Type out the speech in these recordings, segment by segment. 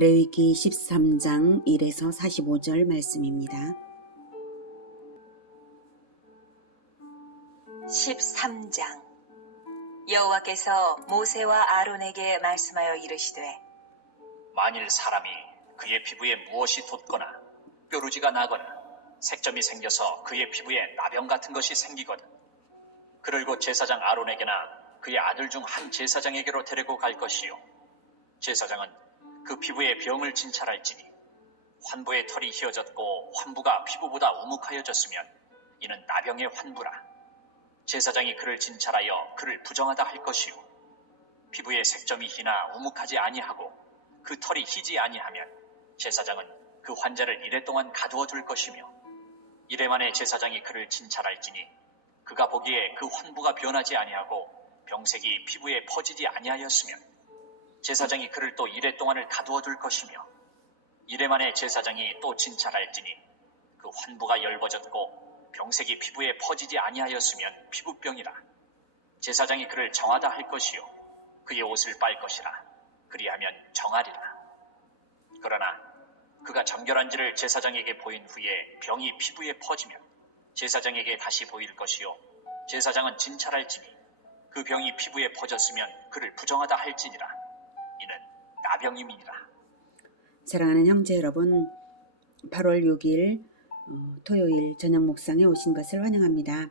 레위기 13장 1에서 45절 말씀입니다. 13장 여호와께서 모세와 아론에게 말씀하여 이르시되 만일 사람이 그의 피부에 무엇이 돋거나 뾰루지가 나거나 색점이 생겨서 그의 피부에 나병 같은 것이 생기거든 그를 곧 제사장 아론에게나 그의 아들 중 한 제사장에게로 데리고 갈 것이요 제사장은 그 피부에 병을 진찰할지니 환부의 털이 휘어졌고 환부가 피부보다 우묵하여졌으면 이는 나병의 환부라. 제사장이 그를 진찰하여 그를 부정하다 할 것이요 피부에 색점이 희나 우묵하지 아니하고 그 털이 희지 아니하면 제사장은 그 환자를 이래 동안 가두어 둘 것이며 이래 만에 제사장이 그를 진찰할지니 그가 보기에 그 환부가 변하지 아니하고 병색이 피부에 퍼지지 아니하였으면 제사장이 그를 또 이래 동안을 가두어 둘 것이며 이래 만에 제사장이 또 진찰할지니 그 환부가 열버졌고 병색이 피부에 퍼지지 아니하였으면 피부병이라. 제사장이 그를 정하다 할 것이요 그의 옷을 빨 것이라. 그리하면 정하리라. 그러나 그가 정결한지를 제사장에게 보인 후에 병이 피부에 퍼지면 제사장에게 다시 보일 것이요 제사장은 진찰할지니 그 병이 피부에 퍼졌으면 그를 부정하다 할지니라. 이는 나병임이니라. 사랑하는 형제 여러분, 8월 6일 토요일 저녁 묵상에 오신 것을 환영합니다.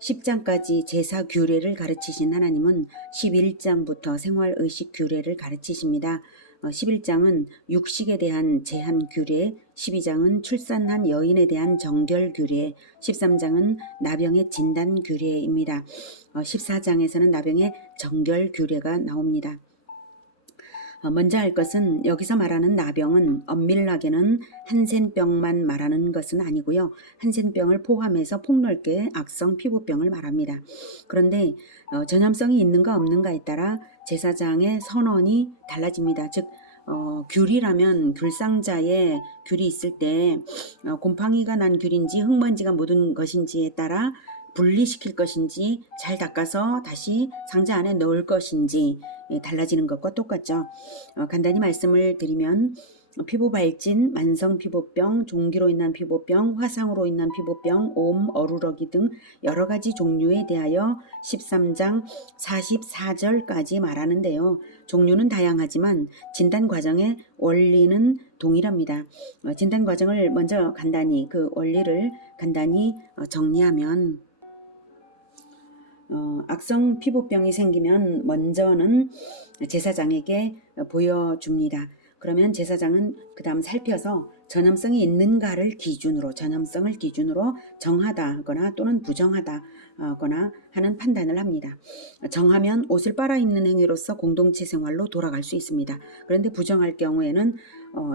10장까지 제사 규례를 가르치신 하나님은 11장부터 생활의식 규례를 가르치십니다. 11장은 육식에 대한 제한 규례, 12장은 출산한 여인에 대한 정결 규례, 13장은 나병의 진단 규례입니다. 14장에서는 나병의 정결 규례가 나옵니다. 먼저 할 것은 여기서 말하는 나병은 엄밀하게는 한센병만 말하는 것은 아니고요. 한센병을 포함해서 폭넓게 악성 피부병을 말합니다. 그런데 전염성이 있는가 없는가에 따라 제사장의 선언이 달라집니다. 즉 귤이라면 귤상자에 귤이 있을 때 곰팡이가 난 귤인지 흙먼지가 묻은 것인지에 따라 분리시킬 것인지 잘 닦아서 다시 상자 안에 넣을 것인지 달라지는 것과 똑같죠. 간단히 말씀을 드리면 피부 발진, 만성 피부병, 종기로 인한 피부병, 화상으로 인한 피부병, 옴, 어루러기 등 여러 가지 종류에 대하여 13장 44절까지 말하는데요. 종류는 다양하지만 진단 과정의 원리는 동일합니다. 진단 과정을 먼저 간단히 그 원리를 간단히 정리하면 악성 피부병이 생기면 먼저는 제사장에게 보여줍니다. 그러면 제사장은 그 다음 살펴서 전염성이 있는가를 기준으로 전염성을 기준으로 정하다거나 또는 부정하다거나 하는 판단을 합니다. 정하면 옷을 빨아입는 행위로서 공동체 생활로 돌아갈 수 있습니다. 그런데 부정할 경우에는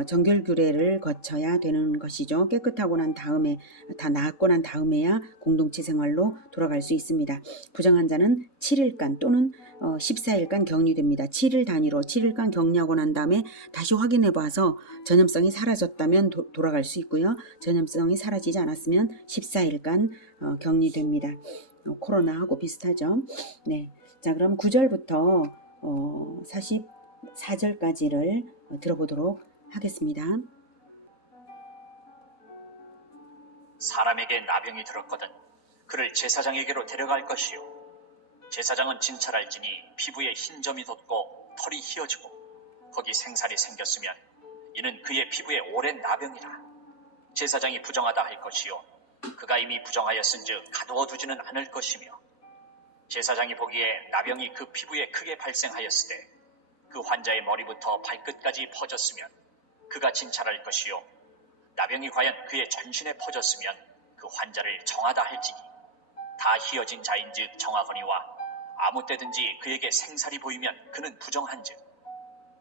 정결 규례를 거쳐야 되는 것이죠. 깨끗하고 난 다음에 다 나았고 난 다음에야 공동체 생활로 돌아갈 수 있습니다. 부정한 자는 7일간 또는 14일간 격리됩니다. 7일 단위로 7일간 격리하고 난 다음에 다시 확인해 봐서 전염성이 사라졌다면 돌아갈 수 있고요. 전염성이 사라지지 않았으면 14일간 격리됩니다. 코로나하고 비슷하죠. 네, 자 그럼 9절부터 44절까지를 들어보도록 하겠습니다. 사람에게 나병이 들었거든 그를 제사장에게로 데려갈 것이요 제사장은 진찰할지니 피부에 흰 점이 돋고 털이 휘어지고 거기 생살이 생겼으면 이는 그의 피부에 오랜 나병이라. 제사장이 부정하다 할 것이요 그가 이미 부정하였은즉 가두어 두지는 않을 것이며 제사장이 보기에 나병이 그 피부에 크게 발생하였을 때 그 환자의 머리부터 발끝까지 퍼졌으면 그가 진찰할 것이요 나병이 과연 그의 전신에 퍼졌으면 그 환자를 정하다 할지니 다 휘어진 자인즉 정하거니와 아무 때든지 그에게 생살이 보이면 그는 부정한즉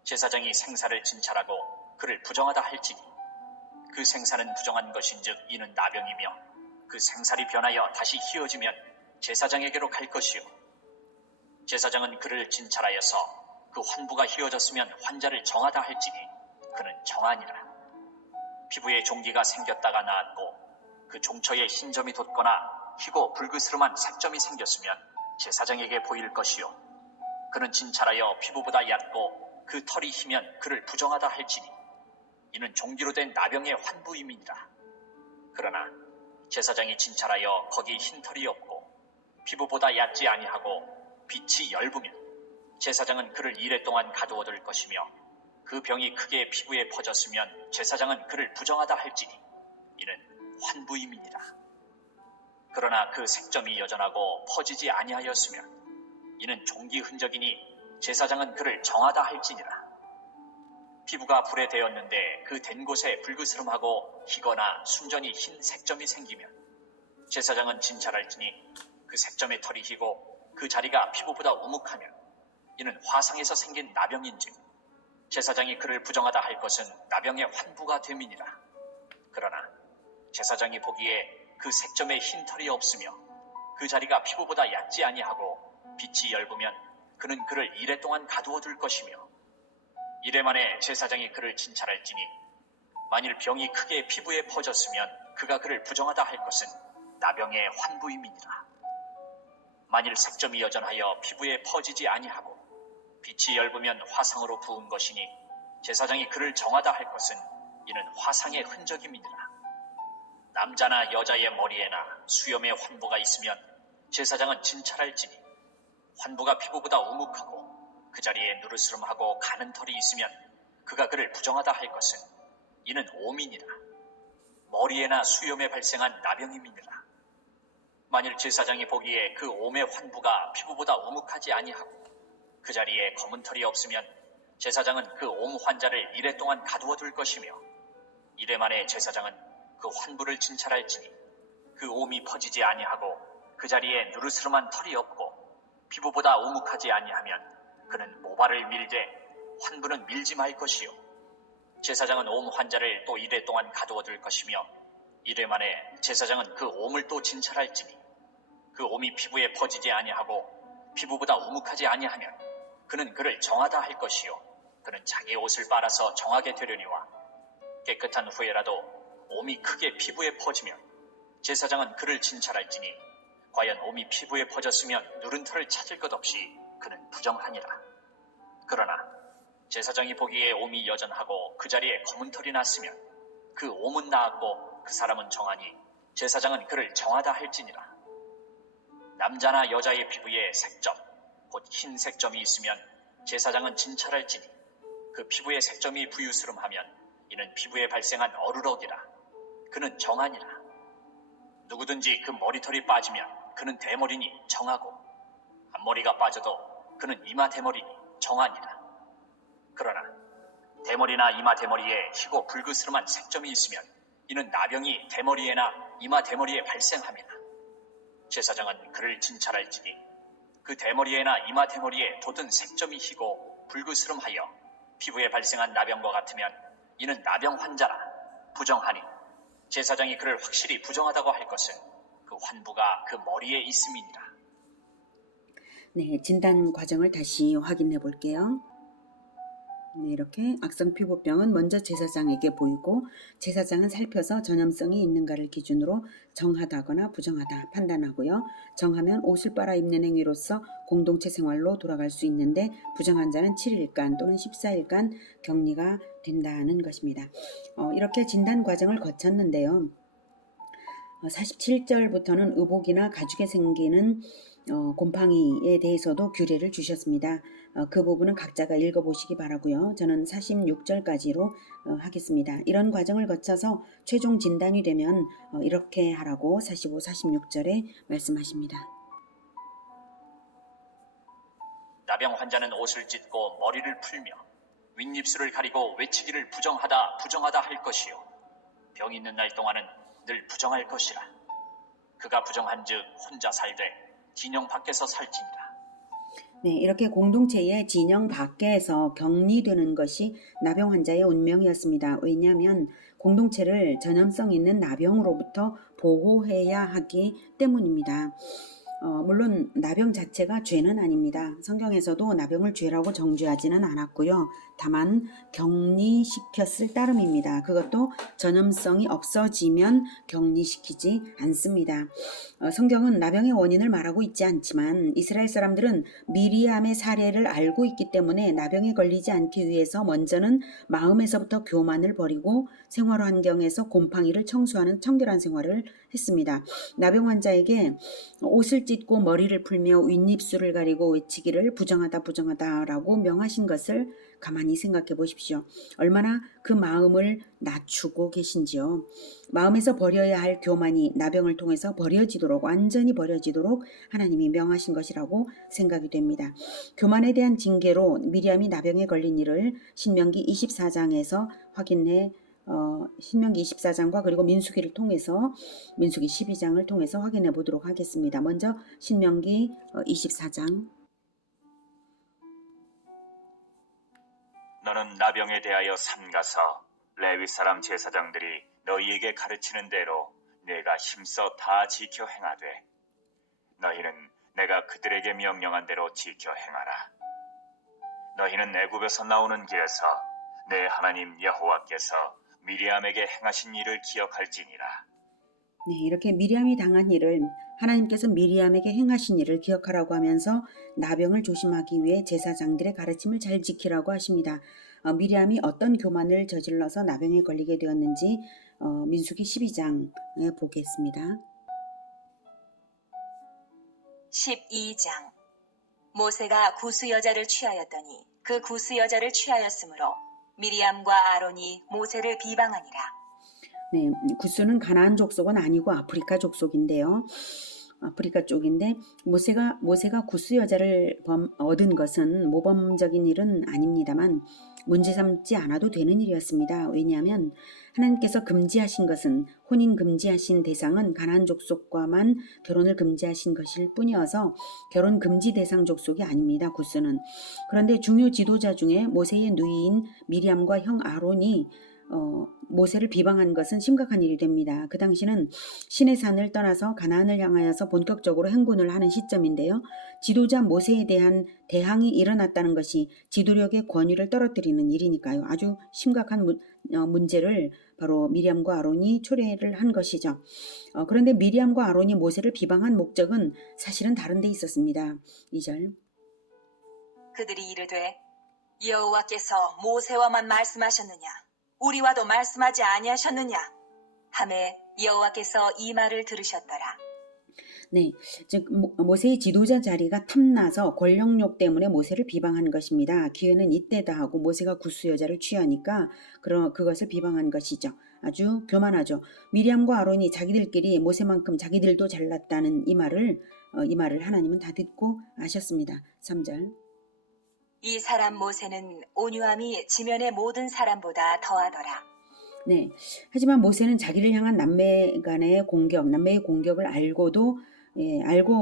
제사장이 생살을 진찰하고 그를 부정하다 할지니 그 생살은 부정한 것인즉 이는 나병이며 그 생살이 변하여 다시 휘어지면 제사장에게로 갈 것이요 제사장은 그를 진찰하여서 그 환부가 휘어졌으면 환자를 정하다 할지니 그는 정하니라. 피부에 종기가 생겼다가 나았고 그 종처에 흰 점이 돋거나 희고 붉으스름한 색점이 생겼으면 제사장에게 보일 것이요 그는 진찰하여 피부보다 얕고 그 털이 희면 그를 부정하다 할지니 이는 종기로 된 나병의 환부임이니라. 그러나 제사장이 진찰하여 거기 흰 털이 없고 피부보다 얕지 아니하고 빛이 엷으면 제사장은 그를 이레 동안 가두어둘 것이며 그 병이 크게 피부에 퍼졌으면 제사장은 그를 부정하다 할지니 이는 환부임이니라. 그러나 그 색점이 여전하고 퍼지지 아니하였으면 이는 종기 흔적이니 제사장은 그를 정하다 할지니라. 피부가 불에 대었는데 그 된 곳에 불그스름하고 희거나 순전히 흰 색점이 생기면 제사장은 진찰할지니 그 색점의 털이 희고 그 자리가 피부보다 우묵하면 이는 화상에서 생긴 나병인즉 제사장이 그를 부정하다 할 것은 나병의 환부가 됨이니라. 그러나 제사장이 보기에 그 색점에 흰 털이 없으며 그 자리가 피부보다 얕지 아니하고 빛이 엷으면 그는 그를 이레 동안 가두어둘 것이며 이레 만에 제사장이 그를 진찰할지니 만일 병이 크게 피부에 퍼졌으면 그가 그를 부정하다 할 것은 나병의 환부임이니라. 만일 색점이 여전하여 피부에 퍼지지 아니하고 빛이 엷으면 화상으로 부은 것이니 제사장이 그를 정하다 할 것은 이는 화상의 흔적임이니라. 남자나 여자의 머리에나 수염에 환부가 있으면 제사장은 진찰할지니 환부가 피부보다 우묵하고 그 자리에 누르스름하고 가는 털이 있으면 그가 그를 부정하다 할 것은 이는 오민이라. 머리에나 수염에 발생한 나병임이니라. 만일 제사장이 보기에 그 옴의 환부가 피부보다 우묵하지 아니하고 그 자리에 검은 털이 없으면 제사장은 그 옴 환자를 이레 동안 가두어둘 것이며 이레 만에 제사장은 그 환부를 진찰할지니 그 옴이 퍼지지 아니하고 그 자리에 누르스름한 털이 없고 피부보다 우묵하지 아니하면 그는 모발을 밀되 환부는 밀지 말 것이요 제사장은 옴 환자를 또 이레 동안 가두어둘 것이며 이레 만에 제사장은 그 옴을 또 진찰할지니 그 옴이 피부에 퍼지지 아니하고 피부보다 우묵하지 아니하면 그는 그를 정하다 할 것이요 그는 자기 옷을 빨아서 정하게 되려니와 깨끗한 후에라도 옴이 크게 피부에 퍼지면 제사장은 그를 진찰할지니 과연 옴이 피부에 퍼졌으면 누른 털을 찾을 것 없이 그는 부정하니라. 그러나 제사장이 보기에 옴이 여전하고 그 자리에 검은 털이 났으면 그 옴은 나았고 그 사람은 정하니 제사장은 그를 정하다 할지니라. 남자나 여자의 피부에 색점, 곧 흰 색점이 있으면 제사장은 진찰할지니 그 피부의 색점이 부유스름하면 이는 피부에 발생한 어루럭이라. 그는 정하니라. 누구든지 그 머리털이 빠지면 그는 대머리니 정하고 앞머리가 빠져도 그는 이마 대머리니 정하니라. 그러나 대머리나 이마 대머리에 희고 불그스름한 색점이 있으면 이는 나병이 대머리에나 이마 대머리에 발생함이라. 제사장은 그를 진찰할지니 그 대머리에나 이마 대머리에 돋은 색점이 희고 불그스름하여 피부에 발생한 나병과 같으면 이는 나병 환자라. 부정하니 제사장이 그를 확실히 부정하다고 할 것은 그 환부가 그 머리에 있음이니라. 네, 진단 과정을 다시 확인해 볼게요. 네, 이렇게 악성 피부병은 먼저 제사장에게 보이고 제사장은 살펴서 전염성이 있는가를 기준으로 정하다거나 부정하다 판단하고요. 정하면 옷을 빨아 입는 행위로서 공동체 생활로 돌아갈 수 있는데 부정한 자는 7일간 또는 14일간 격리가 된다는 것입니다. 이렇게 진단 과정을 거쳤는데요. 47절부터는 의복이나 가죽에 생기는 곰팡이에 대해서도 규례를 주셨습니다. 그 부분은 각자가 읽어보시기 바라고요. 저는 46절까지로 하겠습니다. 이런 과정을 거쳐서 최종 진단이 되면 이렇게 하라고 45, 46절에 말씀하십니다. 나병 환자는 옷을 찢고 머리를 풀며 윗입술을 가리고 외치기를 부정하다 할 것이요 병 있는 날 동안은 늘 부정할 것이라. 그가 부정한즉 혼자 살되 진영 밖에서 살지니라. 네, 이렇게 공동체의 진영 밖에서 격리되는 것이 나병 환자의 운명이었습니다. 왜냐하면 공동체를 전염성 있는 나병으로부터 보호해야 하기 때문입니다. 물론 나병 자체가 죄는 아닙니다. 성경에서도 나병을 죄라고 정죄하지는 않았고요. 다만 격리시켰을 따름입니다. 그것도 전염성이 없어지면 격리시키지 않습니다. 성경은 나병의 원인을 말하고 있지 않지만 이스라엘 사람들은 미리암의 사례를 알고 있기 때문에 나병에 걸리지 않기 위해서 먼저는 마음에서부터 교만을 버리고 생활 환경에서 곰팡이를 청소하는 청결한 생활을 했습니다. 나병 환자에게 옷을 찢고 머리를 풀며 윗입술을 가리고 외치기를 부정하다 부정하다라고 명하신 것을 가만히 생각해 보십시오. 얼마나 그 마음을 낮추고 계신지요. 마음에서 버려야 할 교만이 나병을 통해서 버려지도록 완전히 버려지도록 하나님이 명하신 것이라고 생각이 됩니다. 교만에 대한 징계로 미리암이 나병에 걸린 일을 신명기 24장에서 확인해 신명기 24장과 그리고 민수기를 통해서 민수기 12장을 통해서 확인해 보도록 하겠습니다. 먼저 신명기 24장. 너는 나병에 대하여 삼가서 레위 사람 제사장들이 너희에게 가르치는 대로 내가 힘써 다 지켜 행하되 너희는 내가 그들에게 명령한 대로 지켜 행하라. 너희는 애굽에서 나오는 길에서 내 하나님 여호와께서 미리암에게 행하신 일을 기억할지니라. 네, 이렇게 미리암이 당한 일을 하나님께서 미리암에게 행하신 일을 기억하라고 하면서 나병을 조심하기 위해 제사장들의 가르침을 잘 지키라고 하십니다. 미리암이 어떤 교만을 저질러서 나병에 걸리게 되었는지 민수기 12장에 보겠습니다. 12장. 모세가 구스 여자를 취하였더니 그 구스 여자를 취하였으므로 미리암과 아론이 모세를 비방하니라. 네, 구스는 가나안 족속은 아니고 아프리카 족속인데요. 아프리카 쪽인데 모세가 구스 여자를 얻은 것은 모범적인 일은 아닙니다만 문제 삼지 않아도 되는 일이었습니다. 왜냐하면 하나님께서 금지하신 것은 혼인 금지하신 대상은 가나안 족속과만 결혼을 금지하신 것일 뿐이어서 결혼 금지 대상 족속이 아닙니다. 구스는. 그런데 중요 지도자 중에 모세의 누이인 미리암과 형 아론이 모세를 비방한 것은 심각한 일이 됩니다. 그 당시는 신의 산을 떠나서 가나안을 향하여서 본격적으로 행군을 하는 시점인데요. 지도자 모세에 대한 대항이 일어났다는 것이 지도력의 권위를 떨어뜨리는 일이니까요. 아주 심각한 문제를 바로 미리암과 아론이 초래를 한 것이죠. 그런데 미리암과 아론이 모세를 비방한 목적은 사실은 다른 데 있었습니다. 2절. 그들이 이르되 여호와께서 모세와만 말씀하셨느냐 우리와도 말씀하지 아니하셨느냐 하매 여호와께서 이 말을 들으셨더라. 네, 즉 모세의 지도자 자리가 탐나서 권력욕 때문에 모세를 비방한 것입니다. 기회는 이때다 하고 모세가 구스 여자를 취하니까 그것을 비방한 것이죠. 아주 교만하죠. 미리암과 아론이 자기들끼리 모세만큼 자기들도 잘났다는 이 말을 하나님은 다 듣고 아셨습니다. 3절. 이 사람 모세는 온유함이 지면의 모든 사람보다 더하더라. 네, 하지만 모세는 자기를 향한 남매 간의 공격, 남매의 공격을 알고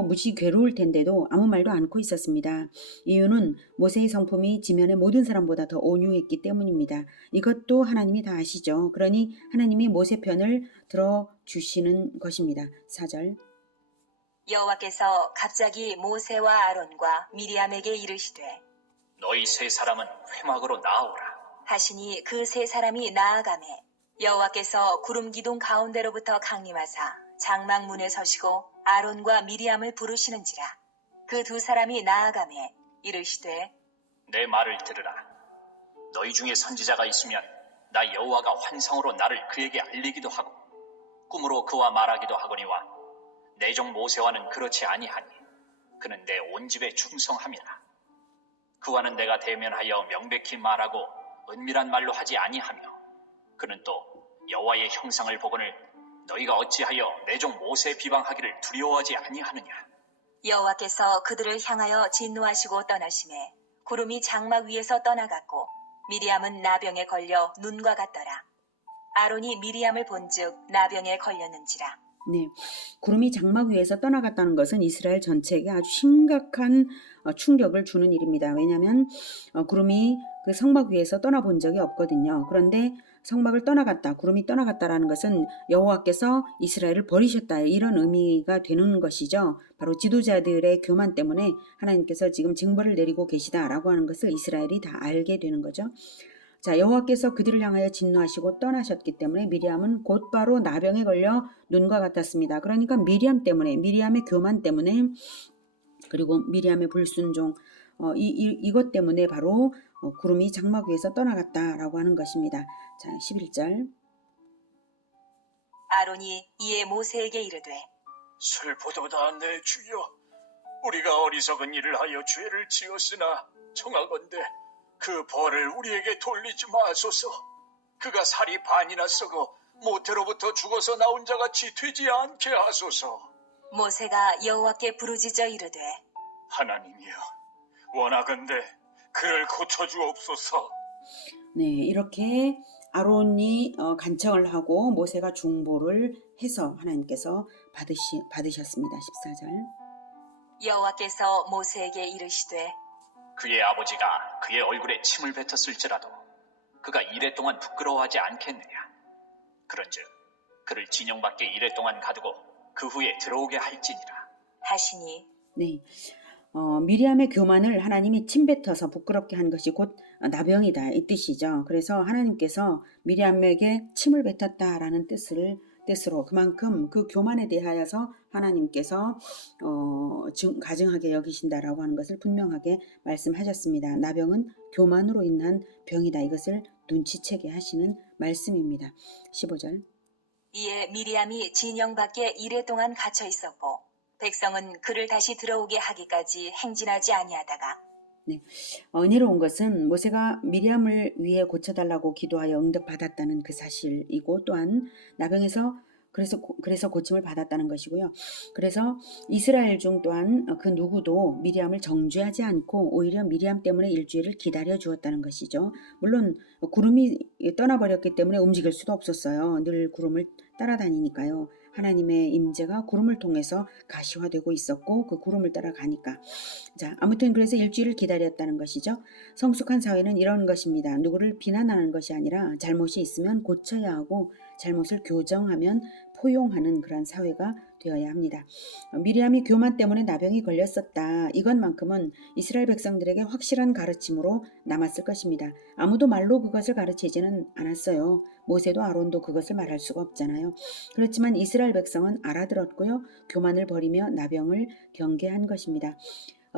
무지 괴로울 텐데도 아무 말도 않고 있었습니다. 이유는 모세의 성품이 지면의 모든 사람보다 더 온유했기 때문입니다. 이것도 하나님이 다 아시죠. 그러니 하나님이 모세 편을 들어주시는 것입니다. 4절. 여호와께서 갑자기 모세와 아론과 미리암에게 이르시되 너희 세 사람은 회막으로 나아오라. 하시니 그 세 사람이 나아가매 여호와께서 구름 기둥 가운데로부터 강림하사 장막문에 서시고 아론과 미리암을 부르시는지라. 그 두 사람이 나아가매 이르시되 내 말을 들으라. 너희 중에 선지자가 있으면 나 여호와가 환상으로 나를 그에게 알리기도 하고 꿈으로 그와 말하기도 하거니와 내 종 모세와는 그렇지 아니하니 그는 내 온 집에 충성함이라. 그와는 내가 대면하여 명백히 말하고 은밀한 말로 하지 아니하며 그는 또 여호와의 형상을 보거늘 너희가 어찌하여 내 종 모세 비방하기를 두려워하지 아니하느냐. 여호와께서 그들을 향하여 진노하시고 떠나심에 구름이 장막 위에서 떠나갔고 미리암은 나병에 걸려 눈과 같더라. 아론이 미리암을 본즉 나병에 걸렸는지라. 네, 구름이 장막 위에서 떠나갔다는 것은 이스라엘 전체에게 아주 심각한 충격을 주는 일입니다. 왜냐하면 구름이 그 성막 위에서 떠나본 적이 없거든요. 그런데 성막을 떠나갔다, 구름이 떠나갔다라는 것은 여호와께서 이스라엘을 버리셨다 이런 의미가 되는 것이죠. 바로 지도자들의 교만 때문에 하나님께서 지금 징벌을 내리고 계시다라고 하는 것을 이스라엘이 다 알게 되는 거죠. 자, 여호와께서 그들을 향하여 진노하시고 떠나셨기 때문에 미리암은 곧바로 나병에 걸려 눈과 같았습니다. 그러니까 미리암 때문에, 미리암의 교만 때문에, 그리고 미리암의 불순종, 이것 때문에 바로 구름이 장막 위에서 떠나갔다라고 하는 것입니다. 자, 11절. 아론이 이에 모세에게 이르되 슬프도다 내 주여, 우리가 어리석은 일을 하여 죄를 지었으나 청하건대 그 벌을 우리에게 돌리지 마소서. 그가 살이 반이나 썩어 모태로부터 죽어서 나온 자같이 되지 않게 하소서. 모세가 여호와께 부르짖어 이르되 하나님이여, 원하건대 그를 고쳐주옵소서. 네, 이렇게 아론이 간청을 하고 모세가 중보를 해서 하나님께서 받으셨습니다. 14절. 여호와께서 모세에게 이르시되 그의 아버지가 그의 얼굴에 침을 뱉었을지라도 그가 이래 동안 부끄러워하지 않겠느냐. 그런즉 그를 진영 밖에 이래 동안 가두고 그 후에 들어오게 할지니라 하시니 네, 미리암의 교만을 하나님이 침뱉어서 부끄럽게 한 것이 곧 나병이다 이 뜻이죠. 그래서 하나님께서 미리암에게 침을 뱉었다라는 뜻으로 그만큼 그 교만에 대하여서 하나님께서 가증하게 여기신다라고 하는 것을 분명하게 말씀하셨습니다. 나병은 교만으로 인한 병이다. 이것을 눈치채게 하시는 말씀입니다. 15절. 이에 미리암이 진영 밖에 이래 동안 갇혀 있었고 백성은 그를 다시 들어오게 하기까지 행진하지 아니하다가 네, 은혜로운 것은 모세가 미리암을 위해 고쳐달라고 기도하여 응답받았다는 그 사실이고 또한 나병에서 그래서 고침을 받았다는 것이고요. 그래서 이스라엘 중 또한 그 누구도 미리암을 정죄하지 않고 오히려 미리암 때문에 일주일을 기다려 주었다는 것이죠. 물론 구름이 떠나버렸기 때문에 움직일 수도 없었어요. 늘 구름을 따라다니니까요. 하나님의 임재가 구름을 통해서 가시화되고 있었고 그 구름을 따라가니까. 자, 아무튼 그래서 일주일을 기다렸다는 것이죠. 성숙한 사회는 이런 것입니다. 누구를 비난하는 것이 아니라 잘못이 있으면 고쳐야 하고 잘못을 교정하면 포용하는 그런 사회가 되어야 합니다. 미리암이 교만 때문에 나병이 걸렸었다. 이것만큼은 이스라엘 백성들에게 확실한 가르침으로 남았을 것입니다. 아무도 말로 그것을 가르치지는 않았어요. 모세도 아론도 그것을 말할 수가 없잖아요. 그렇지만 이스라엘 백성은 알아들었고요. 교만을 버리며 나병을 경계한 것입니다.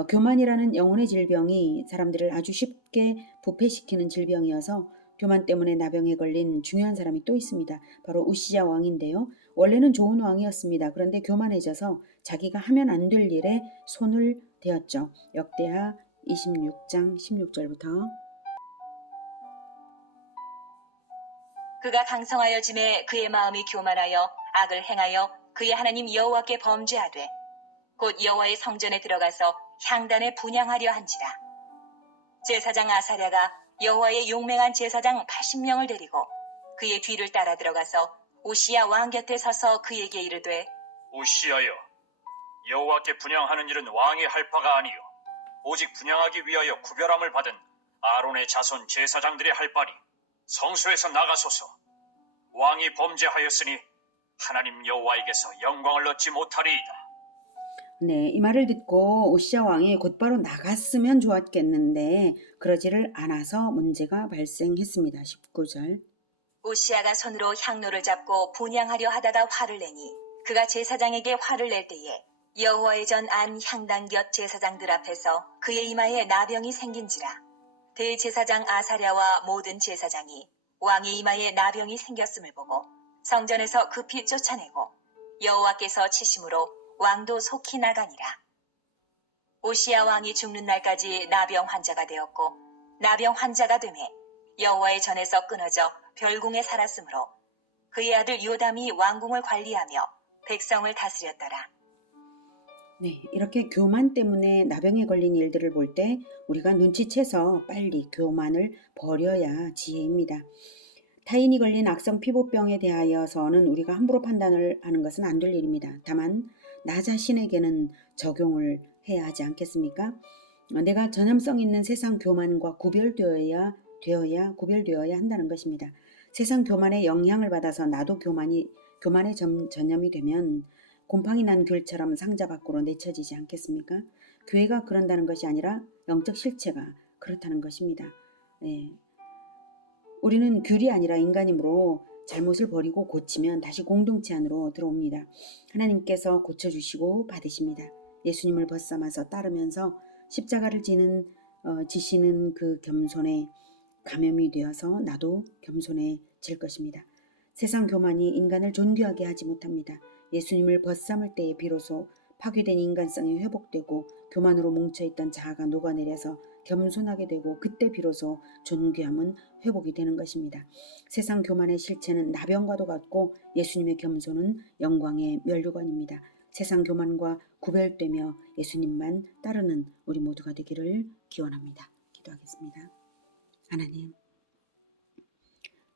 교만이라는 영혼의 질병이 사람들을 아주 쉽게 부패시키는 질병이어서 교만 때문에 나병에 걸린 중요한 사람이 또 있습니다. 바로 우시야 왕인데요. 원래는 좋은 왕이었습니다. 그런데 교만해져서 자기가 하면 안 될 일에 손을 대었죠. 역대하 26장 16절부터. 그가 강성하여 짐에 그의 마음이 교만하여 악을 행하여 그의 하나님 여호와께 범죄하되 곧 여호와의 성전에 들어가서 향단에 분향하려 한지라. 제사장 아사랴가 여호와의 용맹한 제사장 80명을 데리고 그의 뒤를 따라 들어가서 오시야 왕 곁에 서서 그에게 이르되 우시하여, 여호와께 분향하는 일은 왕이 할 바가 아니요 오직 분향하기 위하여 구별함을 받은 아론의 자손 제사장들이 할 바니 성소에서 나가소서. 왕이 범죄하였으니 하나님 여호와에게서 영광을 얻지 못하리이다. 네, 이 말을 듣고 오시야 왕이 곧바로 나갔으면 좋았겠는데 그러지를 않아서 문제가 발생했습니다. 19절. 오시야가 손으로 향로를 잡고 분향하려 하다가 화를 내니 그가 제사장에게 화를 낼 때에 여호와의 전 안 향단 곁 제사장들 앞에서 그의 이마에 나병이 생긴지라. 대제사장 아사랴와 모든 제사장이 왕의 이마에 나병이 생겼음을 보고 성전에서 급히 쫓아내고 여호와께서 치심으로 왕도 속히 나가니라. 오시야 왕이 죽는 날까지 나병 환자가 되었고 나병 환자가 되매 여호와의 전에서 끊어져 별궁에 살았으므로 그의 아들 요담이 왕궁을 관리하며 백성을 다스렸더라. 네, 이렇게 교만 때문에 나병에 걸린 일들을 볼 때 우리가 눈치채서 빨리 교만을 버려야 지혜입니다. 타인이 걸린 악성 피부병에 대하여서는 우리가 함부로 판단을 하는 것은 안 될 일입니다. 다만 나 자신에게는 적용을 해야 하지 않겠습니까? 내가 전염성 있는 세상 교만과 구별되어야 한다는 것입니다. 세상 교만에 영향을 받아서 나도 교만에 전염이 되면 곰팡이 난 귤처럼 상자 밖으로 내쳐지지 않겠습니까? 교회가 그런다는 것이 아니라 영적 실체가 그렇다는 것입니다. 예. 우리는 귤이 아니라 인간이므로 잘못을 버리고 고치면 다시 공동체 안으로 들어옵니다. 하나님께서 고쳐주시고 받으십니다. 예수님을 벗삼아서 따르면서 십자가를 지시는 그 겸손에 감염이 되어서 나도 겸손해질 것입니다. 세상 교만이 인간을 존귀하게 하지 못합니다. 예수님을 벗삼을 때에 비로소 파괴된 인간성이 회복되고 교만으로 뭉쳐있던 자아가 녹아내려서 겸손하게 되고 그때 비로소 존귀함은 회복이 되는 것입니다. 세상 교만의 실체는 나병과도 같고 예수님의 겸손은 영광의 면류관입니다. 세상 교만과 구별되며 예수님만 따르는 우리 모두가 되기를 기원합니다. 기도하겠습니다. 하나님,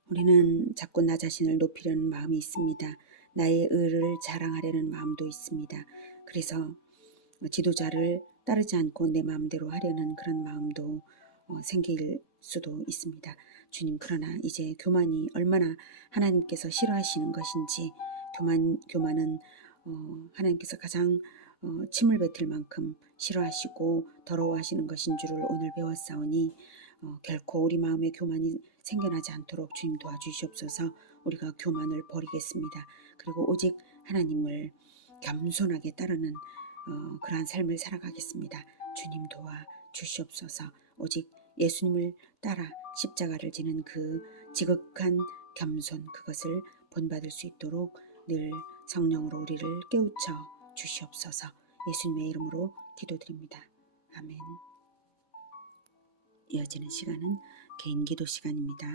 우리는 자꾸 나 자신을 높이려는 마음이 있습니다. 나의 의를 자랑하려는 마음도 있습니다. 그래서 지도자를 따르지 않고 내 마음대로 하려는 그런 마음도 생길 수도 있습니다. 주님, 그러나 이제 교만이 얼마나 하나님께서 싫어하시는 것인지, 교만은 하나님께서 가장 침을 뱉을 만큼 싫어하시고 더러워하시는 것인 줄을 오늘 배웠사오니 결코 우리 마음에 교만이 생겨나지 않도록 주님 도와주시옵소서. 우리가 교만을 버리겠습니다. 그리고 오직 하나님을 겸손하게 따르는 그러한 삶을 살아가겠습니다. 주님 도와주시옵소서. 오직 예수님을 따라 십자가를 지는 그 지극한 겸손, 그것을 본받을 수 있도록 늘 성령으로 우리를 깨우쳐 주시옵소서. 예수님의 이름으로 기도드립니다. 아멘. 이어지는 시간은 개인 기도 시간입니다.